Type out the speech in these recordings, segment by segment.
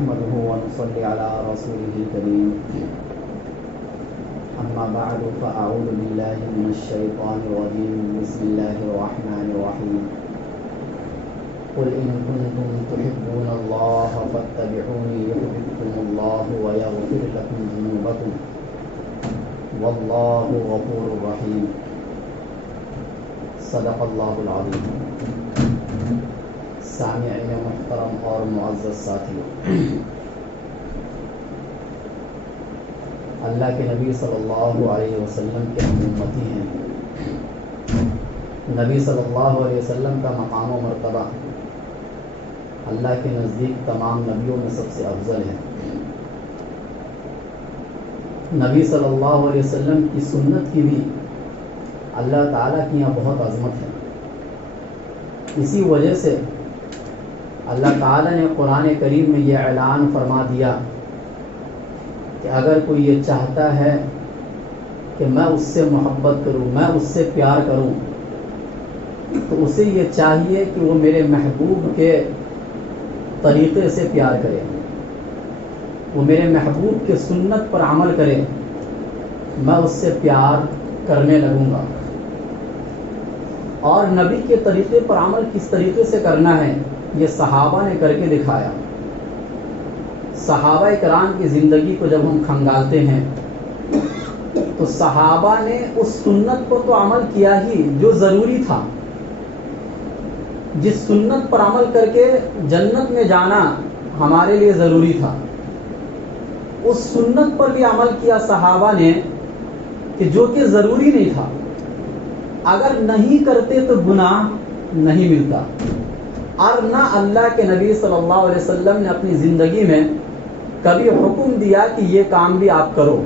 نحمده ونصلي على رسوله الكريم أما بعد فأعوذ بالله من الشيطان الرجيم بسم الله الرحمن الرحيم قل إن كنتم تحبون الله فاتبعوني يحببكم الله ويغفر لكم ذنوبكم والله غفور رحيم صدق اللہ العظیم. سامعین محترم اور معزز ساتھیو، اللہ کے نبی صلی اللہ علیہ وسلم کے ہم امتی ہیں. نبی صلی اللہ علیہ وسلم کا مقام و مرتبہ اللہ کے نزدیک تمام نبیوں میں سب سے افضل ہے. نبی صلی اللہ علیہ وسلم کی سنت کی بھی اللہ تعالیٰ کی یہاں بہت عظمت ہے. اسی وجہ سے اللہ تعالیٰ نے قرآن کریم میں یہ اعلان فرما دیا کہ اگر کوئی یہ چاہتا ہے کہ میں اس سے محبت کروں، میں اس سے پیار کروں، تو اسے یہ چاہیے کہ وہ میرے محبوب کے طریقے سے پیار کرے، وہ میرے محبوب کے سنت پر عمل کرے، میں اس سے پیار کرنے لگوں گا. اور نبی کے طریقے پر عمل کس طریقے سے کرنا ہے یہ صحابہ نے کر کے دکھایا. صحابہ کرام کی زندگی کو جب ہم کھنگالتے ہیں تو صحابہ نے اس سنت پر تو عمل کیا ہی جو ضروری تھا. جس سنت پر عمل کر کے جنت میں جانا ہمارے لیے ضروری تھا، اس سنت پر بھی عمل کیا صحابہ نے کہ جو کہ ضروری نہیں تھا. اگر نہیں کرتے تو گناہ نہیں ملتا. اور نہ اللہ کے نبی صلی اللہ علیہ وسلم نے اپنی زندگی میں کبھی حکم دیا کہ یہ کام بھی آپ کرو،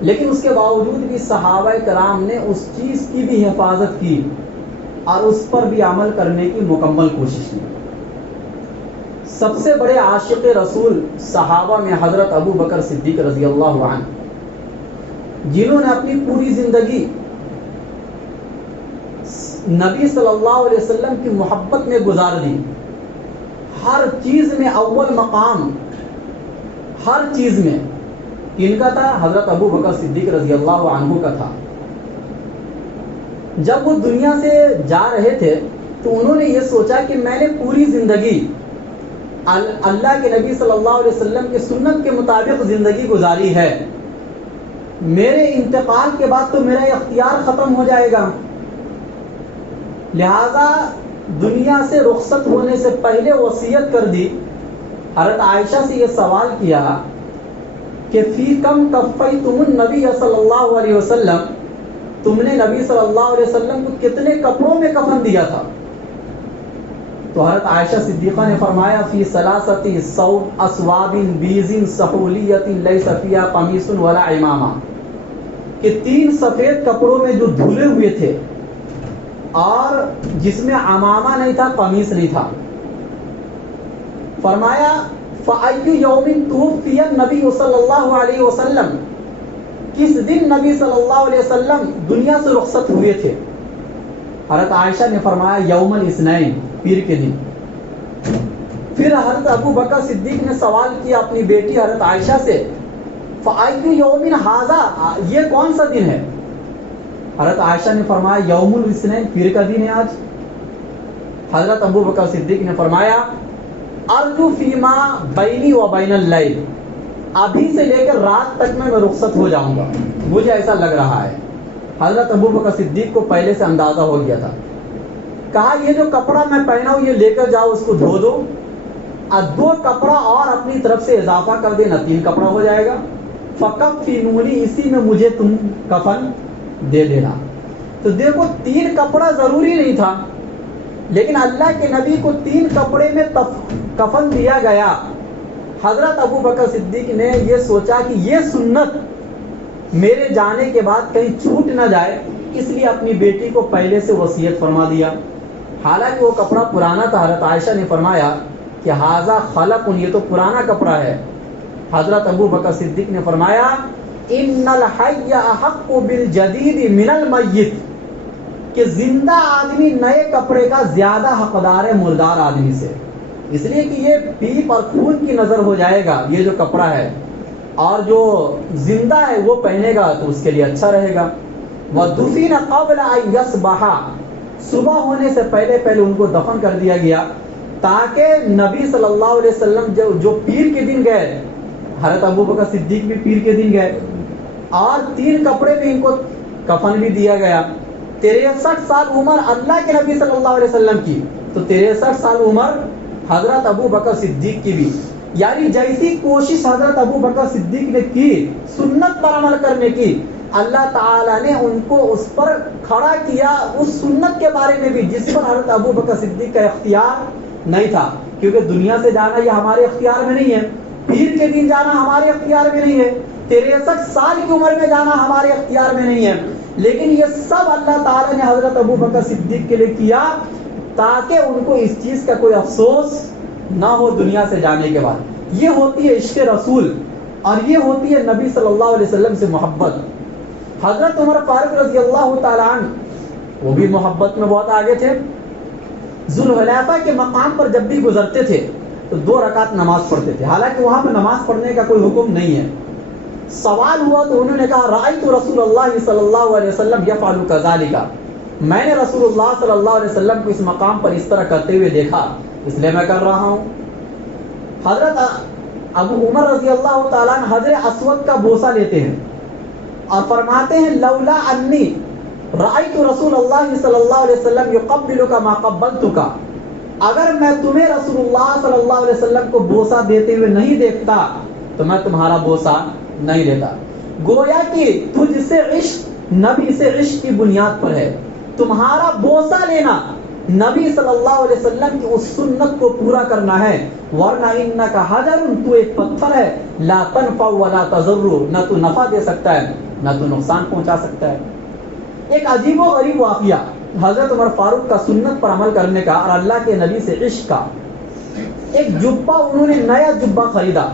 لیکن اس کے باوجود بھی صحابہ کرام نے اس چیز کی بھی حفاظت کی اور اس پر بھی عمل کرنے کی مکمل کوشش کی. سب سے بڑے عاشق رسول صحابہ میں حضرت ابو بکر صدیق رضی اللہ عنہ، جنہوں نے اپنی پوری زندگی نبی صلی اللہ علیہ وسلم کی محبت میں گزار دی. ہر چیز میں اول مقام، ہر چیز میں کن کا تھا؟ حضرت ابو بکر صدیق رضی اللہ عنہ کا تھا. جب وہ دنیا سے جا رہے تھے تو انہوں نے یہ سوچا کہ میں نے پوری زندگی اللہ کے نبی صلی اللہ علیہ وسلم کی سنت کے مطابق زندگی گزاری ہے، میرے انتقال کے بعد تو میرا اختیار ختم ہو جائے گا، لہذا دنیا سے رخصت ہونے سے پہلے وصیت کر دی. حضرت عائشہ سے یہ سوال کیا کہ فی کم کفیتم النبی صلی اللہ علیہ وسلم، تم نے نبی صلی اللہ علیہ وسلم کو کتنے کپڑوں میں کفن دیا تھا؟ تو حضرت عائشہ صدیقہ نے فرمایا فی ثلاثۃ اسواب بیض سحولیۃ لیس فیہا قمیص ولا عمامہ، کہ 3 سفید کپڑوں میں جو دھلے ہوئے تھے اور جس میں عمامہ نہیں تھا، قمیص نہیں تھا. فرمایا فَأَيُّ يَوْمٍ تُوفِّيَ النَّبِيُّ صلی اللہ علیہ وسلم، کس دن نبی صلی اللہ علیہ وسلم دنیا سے رخصت ہوئے تھے؟ حضرت عائشہ نے فرمایا یوم الاثنین، پیر کے دن. پھر حضرت ابو بکر صدیق نے سوال کیا اپنی بیٹی حضرت عائشہ سے فَأَيُّ يَوْمٍ هَذَا، یہ کون سا دن ہے؟ حضرت عائشہ نے فرمایا یوم الاثنین، پیر کا دن ہے آج. حضرت ابو بکر صدیق نے فرمایا ارجو فیما بینی و بین اللیل، ابھی سے لے کر رات تک میں رخصت ہو جاؤں گا، مجھے ایسا لگ رہا ہے. حضرت ابو بکر صدیق کو پہلے سے اندازہ ہو گیا تھا. کہا یہ جو کپڑا میں پہنا ہوں یہ لے کر جاؤ، اس کو دھو دو، اور 2 کپڑا اور اپنی طرف سے اضافہ کر دینا، 3 کپڑا ہو جائے گا. فکفنونی، اسی میں مجھے تم کفن دے دینا. تو دیکھو 3 کپڑا ضروری نہیں تھا، لیکن اللہ کے نبی کو 3 کپڑے میں کفن دیا گیا. حضرت ابو بکر صدیق نے یہ سوچا کہ یہ سنت میرے جانے کے بعد کہیں چھوٹ نہ جائے، اس لیے اپنی بیٹی کو پہلے سے وصیت فرما دیا. حالانکہ وہ کپڑا پرانا تھا. حضرت عائشہ نے فرمایا کہ ھذا خلق، یہ تو پرانا کپڑا ہے. حضرت ابو بکر صدیق نے فرمایا ان الحی احق بالجدید من المیت، کہ زندہ آدمی نئے کپڑے کا زیادہ حقدار ہے مردار آدمی سے. اس لیے کہ یہ پیپ اور خون کی نظر ہو جائے گا یہ جو کپڑا ہے، اور جو زندہ ہے وہ پہنے گا تو اس کے لیے اچھا رہے گا۔ وَدُفِنَ قَبْلَ أَن يَصْبَحَ، صبح ہونے سے پہلے ان کو دفن کر دیا گیا، تاکہ نبی صلی اللہ علیہ وسلم جو پیر کے دن گئے، حضرت ابوبکر صدیق بھی پیر کے دن گئے، اور 3 کپڑے میں ان کو کفن بھی دیا گیا۔ 63 سال عمر اللہ کے نبی صلی اللہ علیہ وسلم کی، تو 63 سال عمر حضرت ابوبکر صدیق کی بھی، یعنی جیسی کوشش حضرت ابوبکر صدیق نے کی سنت پر عمل کرنے کی، اللہ تعالیٰ نے ان کو اس پر کھڑا کیا، اس سنت کے بارے میں بھی جس پر حضرت ابوبکر صدیق کا اختیار نہیں تھا، کیونکہ دنیا سے جانا یہ ہمارے اختیار میں نہیں ہے، پیر کے دن جانا ہمارے اختیار میں نہیں ہے، 63 سال کی عمر میں جانا ہمارے اختیار میں نہیں ہے، لیکن یہ سب اللہ تعالیٰ نے حضرت ابوبکر صدیق کے لیے کیا تاکہ ان کو اس چیز کا کوئی افسوس نہ ہو دنیا سے جانے کے بعد۔ یہ ہوتی ہے عشق رسول، اور یہ ہوتی ہے نبی صلی اللہ علیہ وسلم سے محبت۔ حضرت عمر فاروق رضی اللہ تعالیٰ عنہ وہ بھی محبت میں بہت آگے تھے، ذوالحلیفہ کے مقام پر جب بھی گزرتے تھے تو 2 رکعت نماز پڑھتے تھے، حالانکہ وہاں پہ نماز پڑھنے کا کوئی حکم نہیں ہے۔ سوال ہوا تو انہوں نے کہا رأیت رسول اللہ صلی اللہ علیہ وسلم یفعل کذالک، میں نے رسول اللہ صلی اللہ علیہ وسلم کو اس مقام پر اس طرح کرتے ہوئے دیکھا، اس لیے میں کر رہا ہوں۔ حضرت ابو عمر رضی اللہ تعالیٰ عنہ حجر اسود کا بوسہ لیتے ہیں اور فرماتے ہیں لولا انی رأیت رسول اللہ صلی اللہ علیہ وسلم یقبلک ما قبلتک، اگر میں تمہیں رسول اللہ صلی اللہ علیہ وسلم کو بوسہ دیتے ہوئے نہیں دیکھتا تو میں تمہارا بوسہ نہیں لیتا۔ گویا کہ تجھ سے عشق نبی سے عشق کی بنیاد پر ہے، تمہارا بوسہ لینا نبی صلی اللہ علیہ وسلم کی اس سنت کو پورا کرنا ہے، ورنہ انک حجر، تو ایک پتھر ہے، لا تنفع ولا تضر، نہ تو نفع دے سکتا ہے نہ تو نقصان پہنچا سکتا ہے۔ ایک عجیب و غریب واقعہ حضرت عمر فاروق کا سنت پر عمل کرنے کا اور اللہ کے نبی سے عشق کا۔ ایک جبہ انہوں نے نیا جبہ خریدا،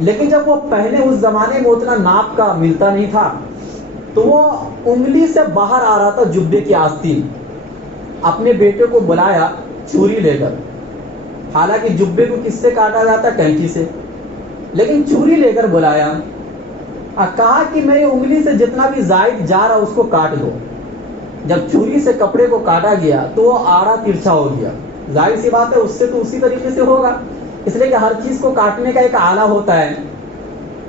لیکن جب وہ پہنے اس زمانے میں اتنا ناپ کا ملتا نہیں تھا تو وہ انگلی سے باہر آ رہا تھا جبے کی آستین، اپنے بیٹے کو بلایا چھری لے کر، حالانکہ جبے کو کس سے کاٹا جاتا؟ کینچی سے، لیکن چھری لے کر بلایا، کہا کہ میری انگلی سے جتنا بھی زائد جا رہا اس کو کاٹ دو۔ جب چھری سے کپڑے کو کاٹا گیا تو وہ آڑا ترچھا ہو گیا، ظاہر سی بات ہے اس سے تو اسی طریقے سے ہوگا، اس لیے کہ ہر چیز کو کاٹنے کا ایک آلہ ہوتا ہے۔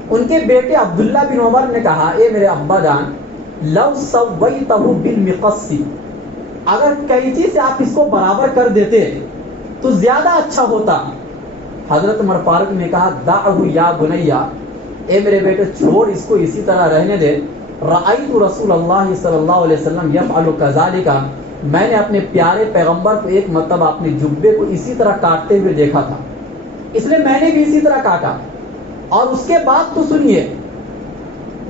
ان کے بیٹے عبداللہ بن عمر نے کہا اے میرے ابا جان لو سویتہ بالمقص، اگر کینچی سے آپ اس کو برابر کر دیتے تو زیادہ اچھا ہوتا۔ حضرت عمر فاروق نے کہا دعہ یا بنیا، اے میرے بیٹے چھوڑ اس کو اسی طرح رہنے دے، رأیت رسول اللہ صلی اللہ علیہ وسلم یفعل کذالک، میں نے اپنے پیارے پیغمبر کو ایک مرتبہ اپنے جبے کو اسی طرح کاٹتے ہوئے دیکھا تھا، اس لیے میں نے بھی اسی طرح کاٹا۔ اور اس کے بعد تو سنیے،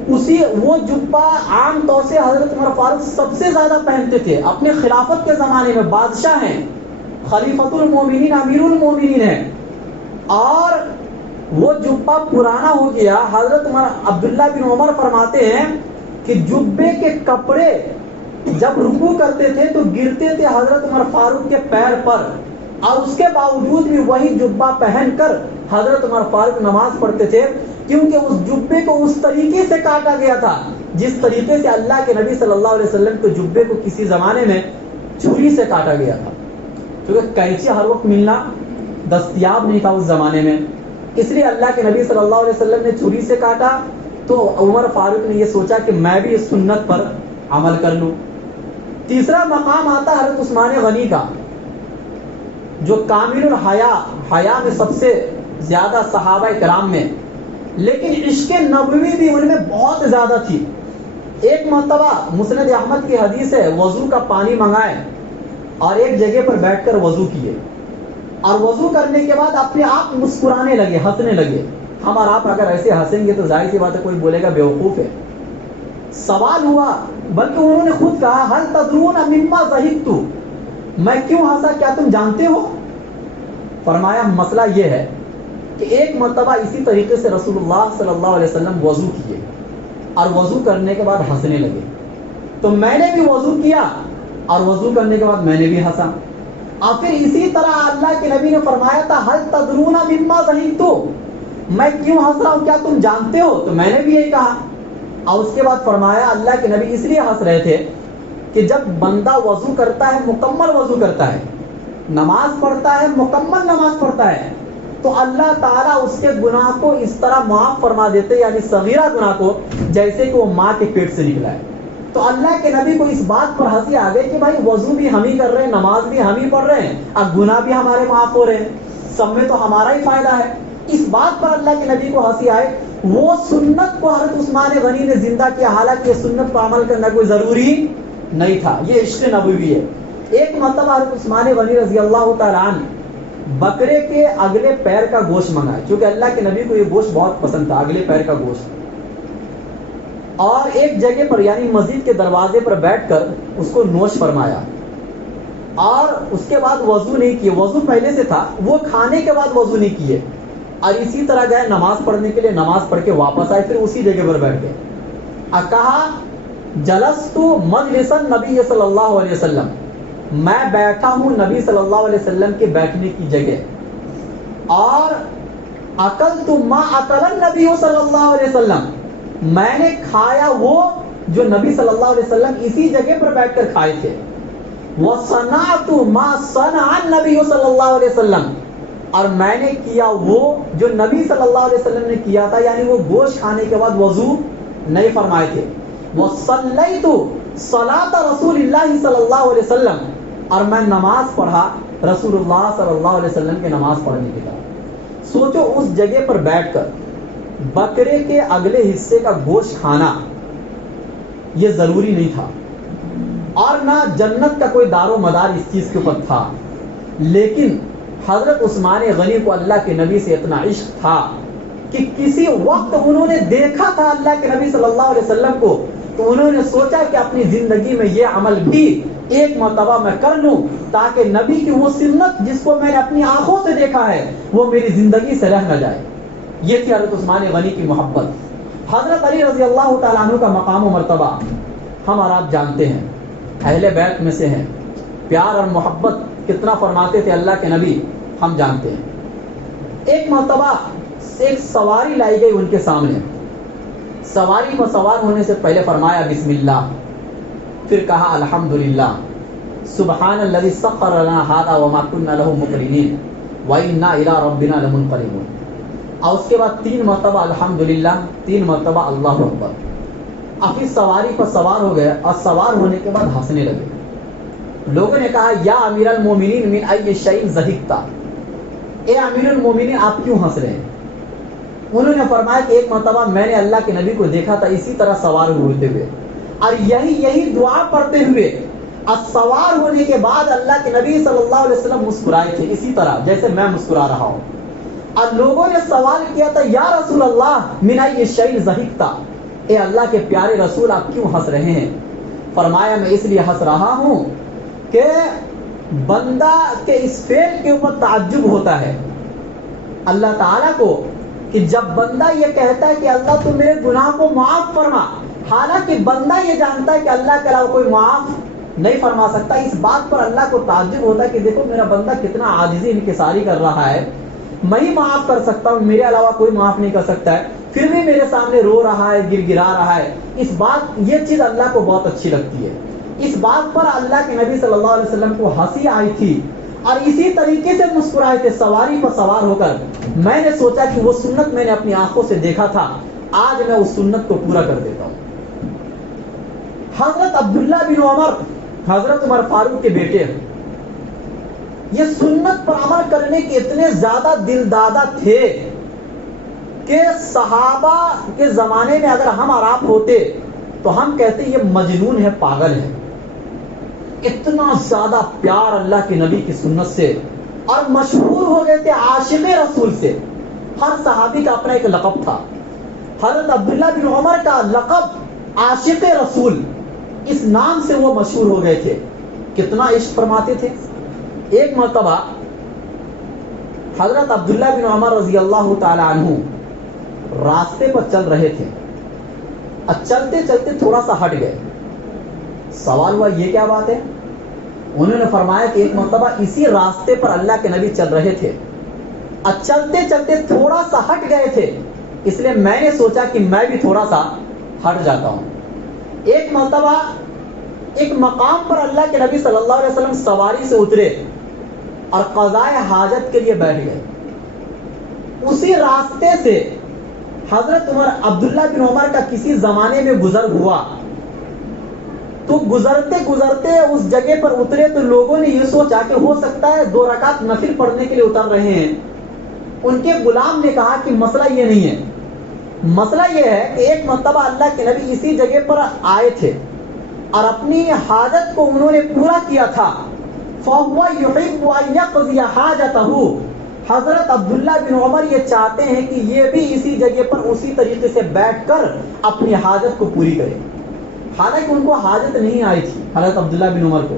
وہ جبہ عام طور سے حضرت عمر فاروق سب سے زیادہ پہنتے تھے اپنے خلافت کے زمانے میں، بادشاہ ہیں، خلیفۃ المومنین، امیر المومنین ہیں، اور وہ جبہ پرانا ہو گیا۔ حضرت عبداللہ بن عمر فرماتے ہیں کہ جبے کے کپڑے جب رکوع کرتے تھے تو گرتے تھے حضرت عمر فاروق کے پیر پر، اور اس کے باوجود بھی وہی جبہ پہن کر حضرت عمر فاروق نماز پڑھتے تھے، کیونکہ اس جبے کو اس طریقے سے کاٹا گیا تھا جس طریقے سے اللہ کے نبی صلی اللہ علیہ وسلم کے جبے کو کسی زمانے میں چھری سے کاٹا گیا تھا، کیونکہ کینچی ہر وقت ملنا دستیاب نہیں تھا اس زمانے میں، اس لیے اللہ کے نبی صلی اللہ علیہ وسلم نے چھری سے کاٹا، تو عمر فاروق نے یہ سوچا کہ میں بھی اس سنت پر عمل کر لوں۔ تیسرا مقام آتا ہے حضرت عثمان غنی کا، جو کامل الحیا، حیا میں سب سے زیادہ صحابہ کرام میں، لیکن عشق نبوی بھی ان میں بہت زیادہ تھی۔ ایک مرتبہ مسند احمد کی حدیث ہے، وضو کا پانی منگائے اور ایک جگہ پر بیٹھ کر وضو کیے، اور وضو کرنے کے بعد اپنے آپ مسکرانے لگے، ہنسنے لگے۔ ہم اور آپ اگر ایسے ہنسیں گے تو ظاہر سی بات ہے کوئی بولے گا بیوقوف ہے۔ سوال ہوا، بلکہ انہوں نے خود کہا ہل تدرون مما ضحکت، میں کیوں ہنسا، کیا تم جانتے ہو؟ فرمایا مسئلہ یہ ہے کہ ایک مرتبہ اسی طریقے سے رسول اللہ صلی اللہ علیہ وسلم وضو کیے اور وضو کرنے کے بعد ہنسنے لگے، تو میں نے بھی وضو کیا اور وضو کرنے کے بعد میں نے بھی ہنسا۔ اور پھر اسی طرح اللہ کے نبی نے فرمایا تھا حل تدرون مما ضحکتم، میں کیوں ہنس رہا ہوں کیا تم جانتے ہو؟ تو میں نے بھی یہی کہا. اور اس کے بعد فرمایا اللہ کے نبی اس لیے ہنس رہے تھے کہ جب بندہ وضو کرتا ہے، مکمل وضو کرتا ہے، نماز پڑھتا ہے، مکمل نماز پڑھتا ہے، تو اللہ تعالیٰ اس کے گناہ کو اس طرح معاف فرما دیتے، یعنی صغیرہ گناہ کو، جیسے کہ وہ ماں کے پیٹ سے نکلا ہے. تو اللہ کے نبی کو اس بات پر ہنسی آ گئی کہ بھائی وضو بھی ہم ہی کر رہے ہیں، نماز بھی ہم ہی پڑھ رہے ہیں، اب گناہ بھی ہمارے معاف ہو رہے ہیں، سب میں تو ہمارا ہی فائدہ ہے. اس بات پر اللہ کے نبی کو ہنسی آئے. وہ سنت کو حضرت عثمان غنی نے زندہ کیا، حالانکہ یہ سنت پر عمل کرنا کوئی ضروری نہیں تھا. یہ عشق نبوی ہے. ایک مرتبہ حضرت عثمان غنی رضی اللہ تعالیٰ عنہ بکرے کے اگلے پیر کا گوشت منگایا، کیونکہ اللہ کے نبی کو یہ گوشت بہت پسند تھا، اگلے پیر کا گوشت. اور ایک جگہ پر یعنی مسجد کے دروازے پر بیٹھ کر اس کو نوش فرمایا، اور اس کے بعد وضو نہیں کیے. وضو پہلے سے تھا، وہ کھانے کے بعد وضو نہیں کیے، اور اسی طرح گئے نماز پڑھنے کے لیے، نماز پڑھ کے واپس آئے، پھر اسی جگہ پر بیٹھ گئے. اور کہا جلست مجلس النبی صلی اللہ علیہ وسلم، میں بیٹھا ہوں نبی صلی اللہ علیہ وسلم کے بیٹھنے کی جگہ، اور اکلت ما اکل النبی صلی اللہ علیہ وسلم، میں نے کھایا وہ جو نبی صلی اللہ علیہ وسلم اسی جگہ پر بیٹھ کر کھائے تھے. وصنعت ما صنع النبی صلی اللہ علیہ وسلم، اور میں نے کیا وہ جو نبی صلی اللہ علیہ وسلم نے کیا تھا، یعنی وہ گوشت کھانے کے بعد وضو نہیں فرمائے تھے. وصلیت صلاۃ رسول اللہ صلی اللہ علیہ وسلم، اور میں نماز پڑھا رسول اللہ صلی اللہ علیہ وسلم کے نماز پڑھنے کی طرح. سوچو اس جگہ پر بیٹھ کر بکرے کے اگلے حصے کا گوشت کھانا یہ ضروری نہیں تھا، اور نہ جنت کا کوئی دار و مدار اس چیز کے اوپر تھا، لیکن حضرت عثمان غنی کو اللہ کے نبی سے اتنا عشق تھا کہ کسی وقت انہوں نے دیکھا تھا اللہ کے نبی صلی اللہ علیہ وسلم کو، تو انہوں نے سوچا کہ اپنی زندگی میں یہ عمل بھی ایک مرتبہ میں کر لوں، تاکہ نبی کی وہ سنت جس کو میں نے اپنی آنکھوں سے دیکھا ہے وہ میری زندگی سے رہ نہ جائے. یہ تھی حضرت عثمان غنی کی محبت. حضرت علی رضی اللہ تعالیٰ عنہ کا مقام و مرتبہ ہم اور آپ جانتے ہیں، اہل بیت میں سے ہیں. پیار اور محبت کتنا فرماتے تھے اللہ کے نبی ہم جانتے ہیں. ایک مرتبہ ایک سواری لائی گئی ان کے سامنے، سواری پر سوار ہونے سے پہلے فرمایا بسم اللہ، پھر کہا الحمدللہ، سبحان الذی سخر لنا ھذا وما كنا له مقرنین وإنا إلی ربنا لمنقلبون. اور اس کے بعد 3 مرتبہ الحمدللہ، 3 مرتبہ اللہ اکبر. اب اس سواری پر سوار ہو گئے، اور سوار ہونے کے بعد ہنسنے لگے. لوگوں نے کہا یا امیر المومنین من ای شیء ضحکت، اے امیر المومنین آپ کیوں ہنس رہے ہیں؟ انہوں نے فرمایا کہ ایک مرتبہ میں نے اللہ کے نبی کو دیکھا تھا اسی طرح سوار ہوتے ہوئے، اور یہی دعا پڑھتے ہوئے، اور سوار ہونے کے بعد اللہ کے نبی صلی اللہ علیہ وسلم مسکرائے تھے اسی طرح جیسے میں مسکرا رہا ہوں. اور لوگوں نے سوال کیا تھا یا رسول اللہ من ای شیء ضحکت، اے اللہ کے پیارے رسول آپ کیوں ہنس رہے ہیں؟ فرمایا میں اس لیے ہنس رہا ہوں کہ بندہ کے اس فعل کے اوپر تعجب ہوتا ہے اللہ تعالیٰ کو، کہ جب بندہ یہ کہتا ہے کہ اللہ تو میرے گناہ کو معاف فرما، حالانکہ بندہ یہ جانتا ہے کہ اللہ کے علاوہ کوئی معاف نہیں فرما سکتا. اس بات پر اللہ کو تعجب ہوتا ہے کہ دیکھو میرا بندہ کتنا عاجزی انکساری کر رہا ہے، میں ہی معاف کر سکتا ہوں، میرے علاوہ کوئی معاف نہیں کر سکتا ہے، پھر بھی میرے سامنے رو رہا ہے، گر گرا رہا ہے. اس بات یہ چیز اللہ کو بہت اچھی لگتی ہے. اس بات پر اللہ کے نبی صلی اللہ علیہ وسلم کو ہنسی آئی تھی، اور اسی طریقے سے مسکرائے تھے سواری پر سوار ہو کر. میں نے سوچا کہ وہ سنت میں نے اپنی آنکھوں سے دیکھا تھا، آج میں اس سنت کو پورا کر دیتا ہوں. حضرت عبداللہ بن عمر حضرت عمر فاروق کے بیٹے ہیں، یہ سنت پر عمل کرنے کے اتنے زیادہ دل دادا تھے کہ صحابہ کے زمانے میں اگر ہم اور آپ ہوتے تو ہم کہتے یہ مجنون ہے، پاگل ہے. اتنا زیادہ پیار اللہ کے نبی کی سنت سے، اور مشہور ہو گئے تھے عاشق رسول سے. ہر صحابی کا اپنا ایک لقب تھا. حضرت عبداللہ بن عمر کا لقب عاشق رسول، اس نام سے وہ مشہور ہو گئے تھے. کتنا عشق فرماتے تھے. ایک مرتبہ حضرت عبداللہ بن عمر رضی اللہ تعالی عنہ راستے پر چل رہے تھے، اور چلتے چلتے تھوڑا سا ہٹ گئے. سوال ہوا یہ کیا بات ہے؟ انہوں نے فرمایا کہ ایک مرتبہ اسی راستے پر اللہ کے نبی چل رہے تھے اور چلتے چلتے تھوڑا سا ہٹ گئے تھے، اس لیے میں نے سوچا کہ میں بھی تھوڑا سا ہٹ جاتا ہوں۔ ایک مرتبہ ایک مقام پر اللہ کے نبی صلی اللہ علیہ وسلم سواری سے اترے اور قضائے حاجت کے لیے بیٹھ گئے۔ اسی راستے سے حضرت عبداللہ بن عمر کا کسی زمانے میں گزر ہوا، تو گزرتے گزرتے اس جگہ پر اترے تو لوگوں نے یہ سوچا کہ ہو سکتا ہے 2 رکعت نفل پڑھنے کے لیے اتر رہے ہیں۔ ان کے غلام نے کہا کہ مسئلہ یہ نہیں ہے، مسئلہ یہ ہے کہ ایک مرتبہ اللہ کے نبی اسی جگہ پر آئے تھے اور اپنی حاجت کو انہوں نے پورا کیا تھا۔ فَهُوَ يُحِبُّ أَن يَقْضِيَ حَاجَتَهُ، حضرت عبداللہ بن عمر یہ چاہتے ہیں کہ یہ بھی اسی جگہ پر اسی طریقے سے بیٹھ کر اپنی حاجت کو پوری کرے۔ حالانکہ ان کو حاجت نہیں آئی تھی حضرت عبداللہ بن عمر کو،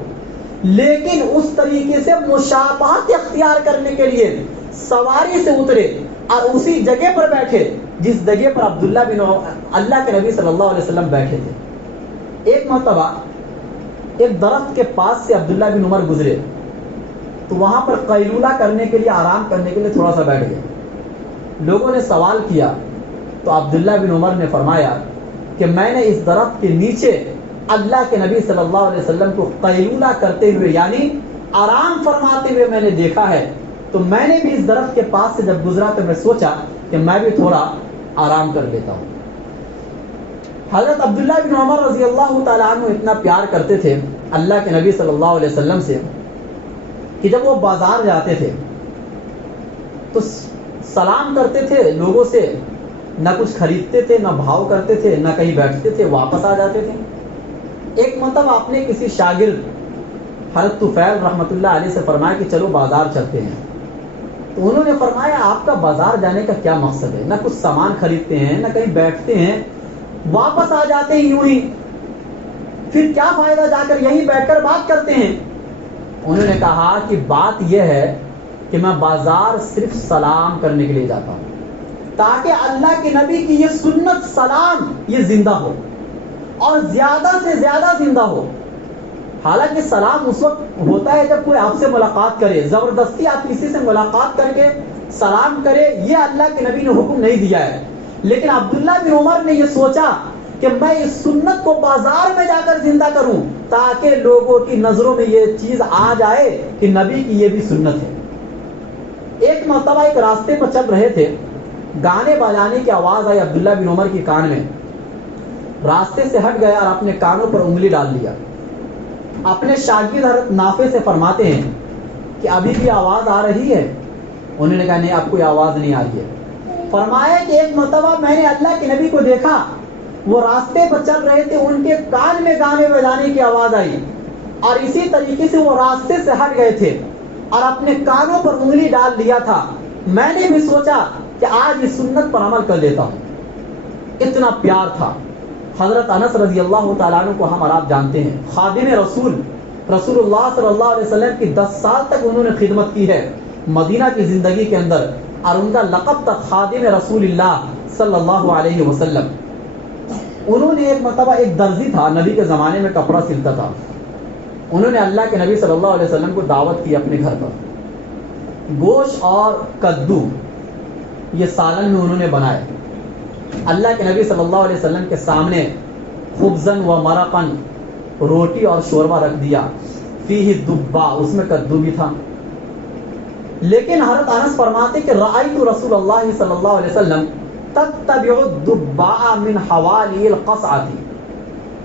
لیکن اس طریقے سے مشابہت اختیار کرنے کے لیے سواری سے اترے اور اسی جگہ پر بیٹھے جس جگہ پر عبداللہ بن اللہ کے نبی صلی اللہ علیہ وسلم بیٹھے تھے۔ ایک مرتبہ ایک درخت کے پاس سے عبداللہ بن عمر گزرے تو وہاں پر قیلولہ کرنے کے لیے، آرام کرنے کے لیے تھوڑا سا بیٹھ گئے۔ لوگوں نے سوال کیا تو عبداللہ بن عمر نے فرمایا کہ میں نے اس درخت کے نیچے اللہ کے نبی صلی اللہ علیہ وسلم کو قیلولہ کرتے ہوئے یعنی آرام فرماتے ہوئے میں نے دیکھا ہے، تو میں نے بھی اس درخت کے پاس سے جب گزرا تو میں سوچا کہ میں بھی تھوڑا آرام کر لیتا ہوں۔ حضرت عبداللہ بن عمر رضی اللہ تعالیٰ عنہ اتنا پیار کرتے تھے اللہ کے نبی صلی اللہ علیہ وسلم سے کہ جب وہ بازار جاتے تھے تو سلام کرتے تھے لوگوں سے، نہ کچھ خریدتے تھے، نہ بھاؤ کرتے تھے، نہ کہیں بیٹھتے تھے، واپس آ جاتے تھے۔ ایک مرتبہ آپ نے کسی شاگرد حضرت طفیل رحمۃ اللہ علیہ سے فرمایا کہ چلو بازار چلتے ہیں، تو انہوں نے فرمایا آپ کا بازار جانے کا کیا مقصد ہے؟ نہ کچھ سامان خریدتے ہیں، نہ کہیں بیٹھتے ہیں، واپس آ جاتے ہیں یوں ہی، پھر کیا فائدہ جا کر یہیں بیٹھ کر بات کرتے ہیں؟ انہوں نے کہا کہ بات یہ ہے کہ میں بازار صرف سلام کرنے کے لیے جاتا ہوں تاکہ اللہ کے نبی کی یہ سنت سلام یہ زندہ ہو اور زیادہ سے زیادہ زندہ ہو۔ حالانکہ سلام اس وقت ہوتا ہے جب کوئی آپ سے ملاقات کرے، زبردستی آپ کسی سے ملاقات کر کے سلام کرے، یہ اللہ کے نبی نے حکم نہیں دیا ہے۔ لیکن عبداللہ بن عمر نے یہ سوچا کہ میں اس سنت کو بازار میں جا کر زندہ کروں تاکہ لوگوں کی نظروں میں یہ چیز آ جائے کہ نبی کی یہ بھی سنت ہے۔ ایک مرتبہ ایک راستے پر چل رہے تھے، گانے بجانے کی آواز آئی عبداللہ بن عمر کے کان میں، راستے سے ہٹ گیا اور اپنے کانوں پر انگلی ڈال دیا۔ اپنے شاگرد حضرت نافع سے فرماتے ہیں کہ ابھی بھی آواز آ رہی ہے؟ انہوں نے کہا نہیں، اب کوئی آواز نہیں آ رہی ہے۔ فرمایا کہ ایک مرتبہ میں نے اللہ کے نبی کو دیکھا، وہ راستے پر چل رہے تھے، ان کے کان میں گانے بجانے کی آواز آئی اور اسی طریقے سے وہ راستے سے ہٹ گئے تھے اور اپنے کانوں پر انگلی ڈال دیا تھا۔ میں نے بھی سوچا کہ آج اس سنت پر عمل کر لیتا ہوں۔ اتنا پیار تھا۔ حضرت انس رضی اللہ تعالیٰ عنہ کو ہم اور آپ جانتے ہیں، خادم رسول اللہ صلی اللہ علیہ وسلم کی 10 سال تک انہوں نے خدمت کی ہے مدینہ کی زندگی کے اندر، اور ان کا لقب تھا خادم رسول اللہ صلی اللہ علیہ وسلم۔ انہوں نے ایک مرتبہ، ایک درزی تھا نبی کے زمانے میں، کپڑا سلتا تھا، انہوں نے اللہ کے نبی صلی اللہ علیہ وسلم کو دعوت کی اپنے گھر پر۔ گوشت اور کدو یہ سالن میں انہوں نے بنائے، اللہ کے نبی صلی اللہ علیہ وسلم کے سامنے خبزن و مرقن، روٹی اور شوربہ رکھ دیا، فیہ دبا، اس میں کدو بھی تھا۔ لیکن حضرت انس فرماتے کہ رأیت رسول اللہ صلی اللہ علیہ وسلم تتبع الدباء من حوالی القصعۃ،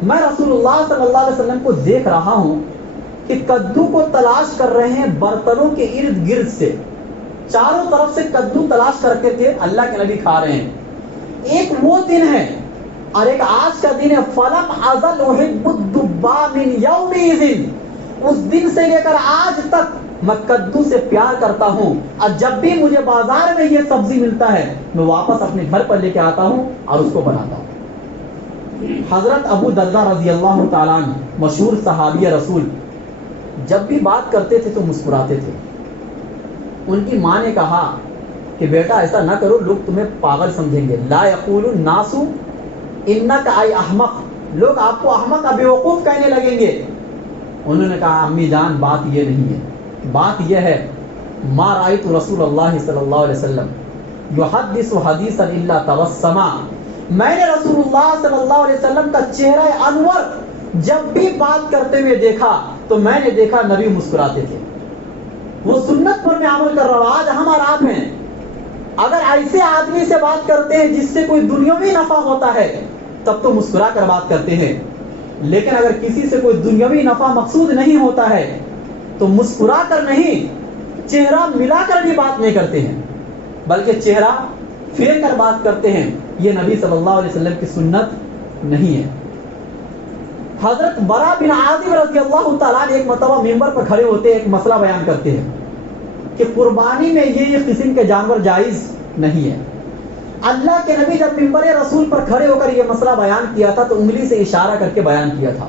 میں رسول اللہ صلی اللہ علیہ وسلم کو دیکھ رہا ہوں کہ کدو کو تلاش کر رہے ہیں برتنوں کے ارد گرد سے، چاروں طرف سے کدو تلاش کرتے تھے، اللہ کے نبی کھا رہے ہیں۔ ایک وہ دن ہے اور ایک آج کا دن ہے، فلم ازل احب الدباء من یومئذ، اس دن سے لے کر آج تک میں کدو سے پیار کرتا ہوں، اور جب بھی مجھے بازار میں یہ سبزی ملتا ہے میں واپس اپنے گھر پر لے کے آتا ہوں اور اس کو بناتا ہوں۔ حضرت ابو دردہ رضی اللہ تعالیٰ عنہ، مشہور صحابی رسول، جب بھی بات کرتے تھے تو مسکراتے تھے۔ ان کی ماں نے کہا کہ بیٹا ایسا نہ کرو، لوگ تمہیں پاگل سمجھیں گے، لا یقول الناس انک ای احمق، لوگ آپ کو احمق، بیوقوف کہنے لگیں گے۔ انہوں نے کہا امی جان بات یہ نہیں ہے, بات یہ ہے ما رأیت رسول اللہ صلی اللہ علیہ وسلم یحدث حدیثا الا تبسما, میں نے رسول اللہ صلی اللہ علیہ وسلم کا چہرہ انور جب بھی بات کرتے ہوئے دیکھا تو میں نے دیکھا نبی مسکراتے تھے. وہ سنت پر میں عمل کر رہا ہوں. آج ہم اور آپ ہیں, اگر ایسے آدمی سے بات کرتے ہیں جس سے کوئی دنیاوی نفع ہوتا ہے تب تو مسکرا کر بات کرتے ہیں, لیکن اگر کسی سے کوئی دنیاوی نفع مقصود نہیں ہوتا ہے تو مسکرا کر نہیں, چہرہ ملا کر بھی بات نہیں کرتے ہیں, بلکہ چہرہ پھیر کر بات کرتے ہیں. یہ نبی صلی اللہ علیہ وسلم کی سنت نہیں ہے. حضرت برا بن عازب رضی اللہ تعالیٰ ایک مرتبہ ممبر پر کھڑے ہوتے ایک مسئلہ بیان کرتے ہیں کہ قربانی میں یہ قسم کے جانور جائز نہیں ہے. اللہ کے نبی جب ممبر رسول پر کھڑے ہو کر یہ مسئلہ بیان کیا تھا تو انگلی سے اشارہ کر کے بیان کیا تھا.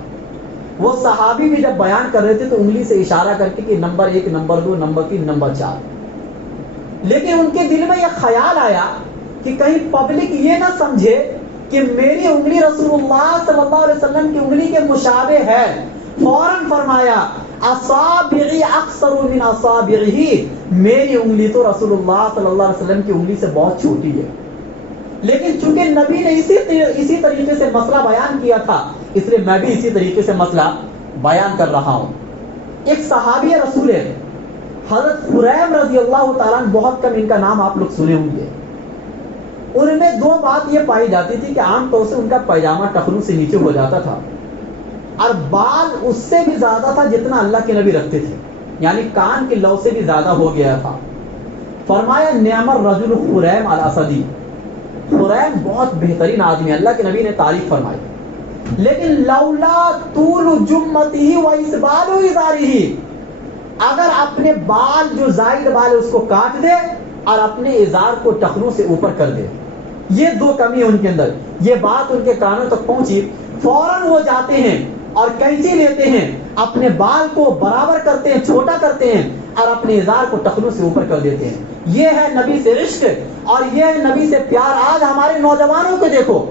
وہ صحابی بھی جب بیان کر رہے تھے تو انگلی سے اشارہ کر کے کہ نمبر 1, نمبر 2, نمبر 3, نمبر 4. لیکن ان کے دل میں یہ خیال آیا کہ کہیں پبلک یہ نہ سمجھے کہ میری انگلی رسول اللہ صلی اللہ علیہ وسلم کی انگلی کے مشابہ ہے. فوراً فرمایا اصابعی اقصر من اصابعہ, میری انگلی تو رسول اللہ صلی اللہ علیہ وسلم کی انگلی سے بہت چھوٹی ہے. لیکن چونکہ نبی نے اسی طریقے سے مسئلہ بیان کیا تھا, اس لیے میں بھی اسی طریقے سے مسئلہ بیان کر رہا ہوں. ایک صحابی رسول ہے حضرت خریم رضی اللہ تعالیٰ, بہت کم ان کا نام آپ لوگ سنے ہوں گے. ان میں دو بات یہ پائی جاتی تھی کہ عام طور سے ان کا پیجامہ ٹخنوں سے نیچے ہو جاتا تھا, اور بال اس سے بھی زیادہ تھا جتنا اللہ کے نبی رکھتے تھے, یعنی کان کے لو سے بھی زیادہ ہو گیا تھا. فرمایا نعم الرجل خریم الاسدی, خریم بہت بہترین آدمی, اللہ کے نبی نے تعریف فرمائی. لیکن لولا طول جمتہ و اسبال ازارہ, اگر اپنے بال جو زائد بال ہے اس کو کاٹ دے اور اپنے ازار کو ٹخنوں سے اوپر کر دے, یہ دو کمی ان کے اندر. یہ بات ان کے کانوں تک پہنچی, فوراً وہ جاتے ہیں اور کینچی لیتے ہیں, اپنے بال کو برابر کرتے ہیں, چھوٹا کرتے ہیں اور اپنے ازار کو ٹخنوں سے اوپر کر دیتے ہیں. یہ ہے نبی سے عشق اور یہ ہے نبی سے پیار. آج ہمارے نوجوانوں کو دیکھو,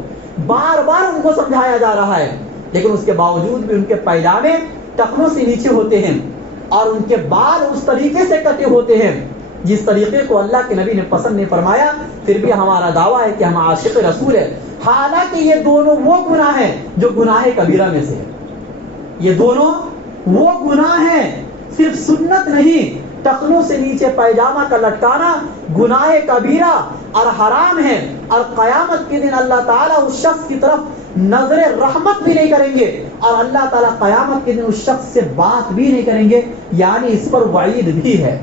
بار بار ان کو سمجھایا جا رہا ہے, لیکن اس کے باوجود بھی ان کے پیجامے ٹخنوں سے نیچے ہوتے ہیں اور ان کے بال اس طریقے سے کٹے ہوتے ہیں جس طریقے کو اللہ کے نبی نے پسند نہیں فرمایا. پھر بھی ہمارا دعویٰ ہے کہ ہم عاشق رسول ہیں, حالانکہ یہ دونوں وہ گناہ ہیں جو گناہ کبیرہ میں سے. یہ دونوں وہ گناہ ہیں, صرف سنت نہیں, ٹخنوں سے نیچے پیجامہ کا لٹکانا گناہ کبیرہ اور حرام ہے. اور قیامت کے دن اللہ تعالیٰ اس شخص کی طرف نظر رحمت بھی نہیں کریں گے اور اللہ تعالیٰ قیامت کے دن اس شخص سے بات بھی نہیں کریں گے, یعنی اس پر وعید بھی ہے.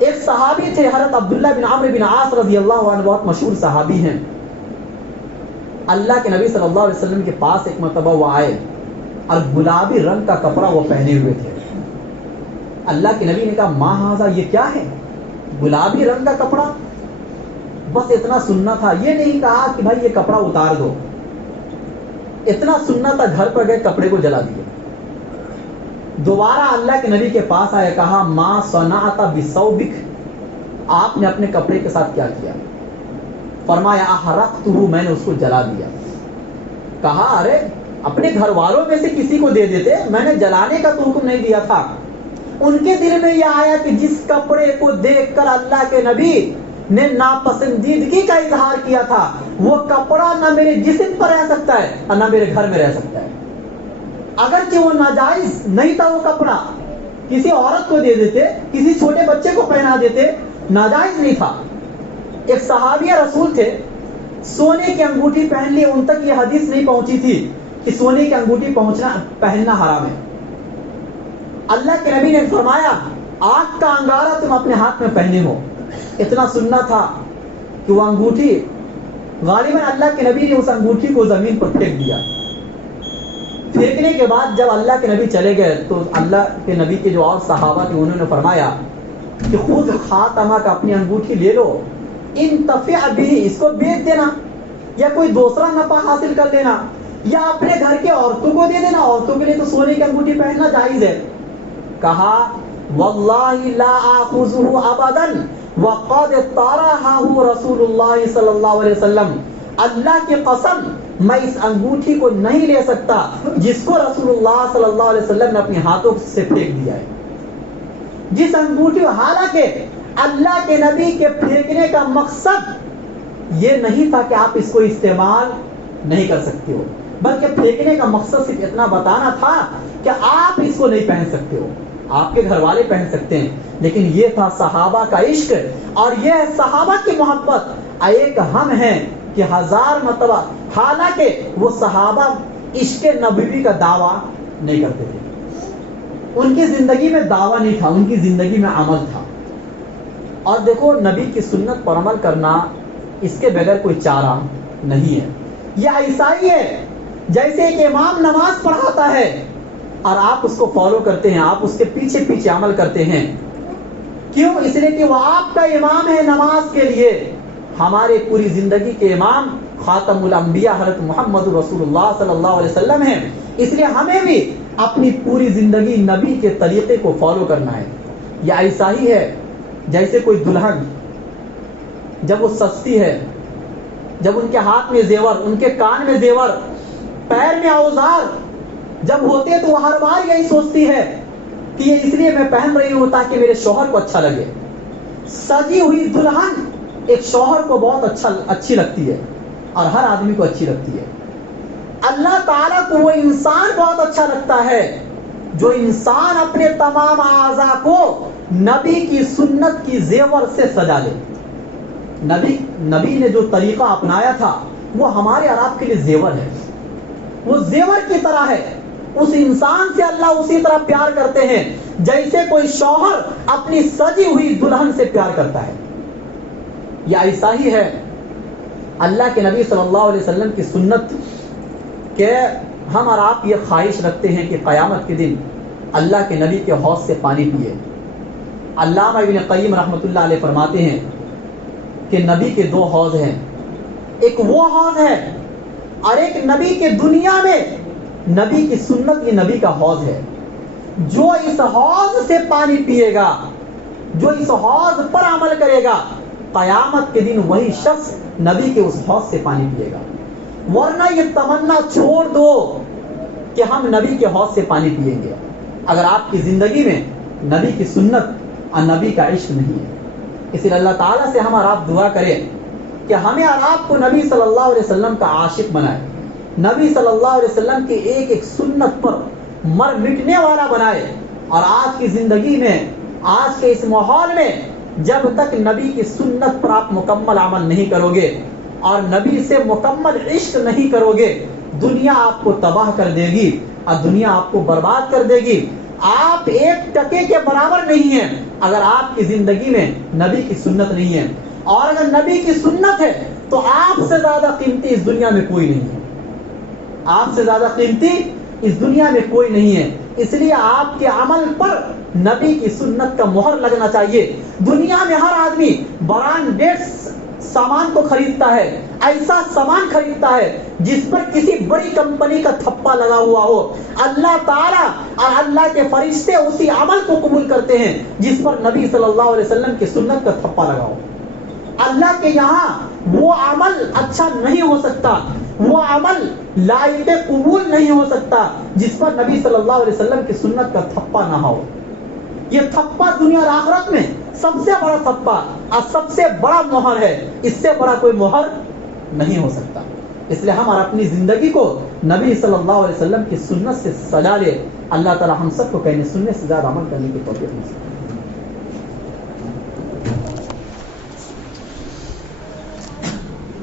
ایک صحابی تھے حضرت عبداللہ بن عمرو بن عاص رضی اللہ عنہ, بہت مشہور صحابی ہیں. اللہ کے نبی صلی اللہ علیہ وسلم کے پاس ایک مرتبہ وہ آئے اور گلابی رنگ کا کپڑا وہ پہنے ہوئے تھے. اللہ کے نبی نے کہا ما ھذا, یہ کیا ہے, گلابی رنگ کا کپڑا. بس اتنا سننا تھا, یہ نہیں کہا کہ بھائی یہ کپڑا اتار دو, اتنا سننا تھا, گھر پر گئے کپڑے کو جلا دیے. دوبارہ اللہ کے نبی کے پاس آئے, کہا ما صنعت بثوبک, آپ نے اپنے کپڑے کے ساتھ کیا کیا. فرمایا احرقتہ, میں نے اس کو جلا دیا. کہا ارے اپنے گھر والوں میں سے کسی کو دے دیتے, میں نے جلانے کا تو حکم نہیں دیا تھا. ان کے دل میں یہ آیا کہ جس کپڑے کو دیکھ کر اللہ کے نبی نے ناپسندیدگی کا اظہار کیا تھا, وہ کپڑا نہ میرے جسم پر رہ سکتا ہے اور نہ میرے گھر میں رہ سکتا ہے. اگرچہ وہ ناجائز نہیں تھا, وہ کپڑا کسی عورت کو دے دیتے, کسی چھوٹے بچے کو پہنا دیتے, ناجائز نہیں تھا. ایک صحابی رسول تھے, سونے کی انگوٹھی پہن لی, ان تک یہ حدیث نہیں پہنچی تھی کہ سونے کی انگوٹھی پہننا حرام ہے. اللہ کے نبی نے فرمایا آنکھ کا انگارہ تم اپنے ہاتھ میں پہنے ہو. اتنا سننا تھا کہ وہ انگوٹھی, غالباً اللہ کے نبی نے اس انگوٹھی کو زمین پر پھینک دیا. پھینکنے کے بعد جب اللہ کے نبی چلے گئے تو اللہ کے نبی کے جو اور صحابہ تھے انہوں نے فرمایا کہ خود خاتمہ کا اپنی انگوٹھی لے لو, انتفع بھی, اس کو بیچ دینا یا کوئی دوسرا نفع حاصل کر لینا یا اپنے گھر کے عورتوں کو دے دینا, عورتوں کے لیے تو سونے کی انگوٹھی پہننا جائز ہے. کہا واللہ لا آخذہ ابدا وقد طرحہ رسول اللہ صلی اللہ علیہ وسلم, اللہ کی قسم میں اس انگوٹھی کو نہیں لے سکتا جس کو رسول اللہ صلی اللہ علیہ وسلم نے اپنے ہاتھوں سے پھینک دیا ہے. جس انگوٹھی، حالانکہ اللہ کے نبی کے پھینکنے کا مقصد یہ نہیں تھا کہ آپ اس کو استعمال نہیں کر سکتے ہو، بلکہ پھینکنے کا مقصد صرف اتنا بتانا تھا کہ آپ اس کو نہیں پہن سکتے ہو، آپ کے گھر والے پہن سکتے ہیں. لیکن یہ تھا صحابہ کا عشق، اور یہ ہے صحابہ کی محبت. ایک ہم ہیں کہ 1000 مرتبہ، حالانکہ وہ صحابہ عشق نبوی کا دعویٰ نہیں کرتے تھے، ان کی زندگی میں دعویٰ نہیں تھا، ان کی زندگی میں عمل تھا. اور دیکھو، نبی کی سنت پر عمل کرنا، اس کے بغیر کوئی چارہ نہیں ہے. یہ ایسا ہی ہے جیسے ایک امام نماز پڑھاتا ہے اور آپ اس کو فالو کرتے ہیں، آپ اس کے پیچھے پیچھے عمل کرتے ہیں. کیوں؟ اس لیے کہ وہ آپ کا امام ہے نماز کے لیے. ہمارے پوری زندگی کے امام خاتم الانبیاء حضرت محمد رسول اللہ صلی اللہ علیہ وسلم ہیں. اس لیے ہمیں بھی اپنی پوری زندگی نبی کے طریقے کو فالو کرنا ہے. یہ ایسا ہی ہے جیسے کوئی دلہن جب وہ سجتی ہے، جب ان کے ہاتھ میں زیور، ان کے کان میں زیور، پیر میں اوزار جب ہوتے تو وہ ہر بار یہی سوچتی ہے کہ یہ اس لیے میں پہن رہی ہوں تاکہ میرے شوہر کو اچھا لگے. سجی ہوئی دلہن ایک شوہر کو بہت اچھی لگتی ہے، اور ہر آدمی کو اچھی لگتی ہے. اللہ تعالیٰ کو وہ انسان بہت اچھا لگتا ہے جو انسان اپنے تمام اعضاء کو نبی کی سنت کی زیور سے سجا لے. نبی نے جو طریقہ اپنایا تھا وہ ہمارے اور آپ کے لیے زیور ہے، وہ زیور کی طرح ہے. اس انسان سے اللہ اسی طرح پیار کرتے ہیں جیسے کوئی شوہر اپنی سجی ہوئی دلہن سے پیار کرتا ہے. یہ ایسا ہی ہے اللہ کے نبی صلی اللہ علیہ وسلم کی سنت کہ ہم اور آپ یہ خواہش رکھتے ہیں کہ قیامت کے دن اللہ کے نبی کے حوض سے پانی پیے. علامہ ابن قیم رحمۃ اللہ علیہ فرماتے ہیں کہ نبی کے 2 حوض ہیں. ایک وہ حوض ہے، اور ایک نبی کے دنیا میں نبی کی سنت، یہ نبی کا حوض ہے. جو اس حوض سے پانی پیے گا، جو اس حوض پر عمل کرے گا، قیامت کے دن وہی شخص نبی کے اس حوض سے پانی پیے گا. ورنہ یہ تمنا چھوڑ دو کہ ہم نبی کے حوض سے پانی پیئیں گے اگر آپ کی زندگی میں نبی کی سنت اور نبی کا عشق نہیں ہے. اس لیے اللہ تعالیٰ سے ہم اور آپ دعا کریں کہ ہمیں اور آپ کو نبی صلی اللہ علیہ وسلم کا عاشق بنائے، نبی صلی اللہ علیہ وسلم کی ایک ایک سنت پر مر مٹنے والا بنائے. اور آج کی زندگی میں، آج کے اس ماحول میں، جب تک نبی کی سنت پر آپ مکمل عمل نہیں کرو گے اور نبی سے مکمل عشق نہیں کرو گے، دنیا آپ کو تباہ کر دے گی اور دنیا آپ کو برباد کر دے گی. آپ ایک ٹکے کے برابر نہیں ہیں اگر آپ کی زندگی میں نبی کی سنت نہیں ہے. اور اگر نبی کی سنت ہے تو آپ سے زیادہ قیمتی اس دنیا میں کوئی نہیں ہے. آپ سے زیادہ قیمتی اس دنیا میں کوئی نہیں ہے. اس لیے آپ کے عمل پر نبی کی سنت کا مہر لگنا چاہیے. دنیا میں ہر آدمی برانڈیڈ سامان کو خریدتا ہے، ایسا سامان خریدتا ہے جس پر کسی بڑی کمپنی کا تھپا لگا ہوا ہو. اللہ تعالیٰ اور اللہ کے فرشتے اسی عمل کو قبول کرتے ہیں جس پر نبی صلی اللہ علیہ وسلم کی سنت کا تھپا لگا ہو. اللہ کے یہاں وہ عمل اچھا نہیں ہو سکتا، وہ عمل لائق قبول نہیں ہو سکتا جس پر نبی صلی اللہ علیہ وسلم کی سنت کا تھپا نہ ہو. یہ تھپا دنیا اور آخرت میں سب سے بڑا تھپا اور سب سے بڑا مہر ہے. اس سے بڑا کوئی مہر نہیں ہو سکتا. اس لیے ہم اور اپنی زندگی کو نبی صلی اللہ علیہ وسلم کی سنت سے سجا لے. اللہ تعالی ہم سب کو کہنے سننے سے زیادہ عمل کرنے کی توفیق نصیب فرمائے.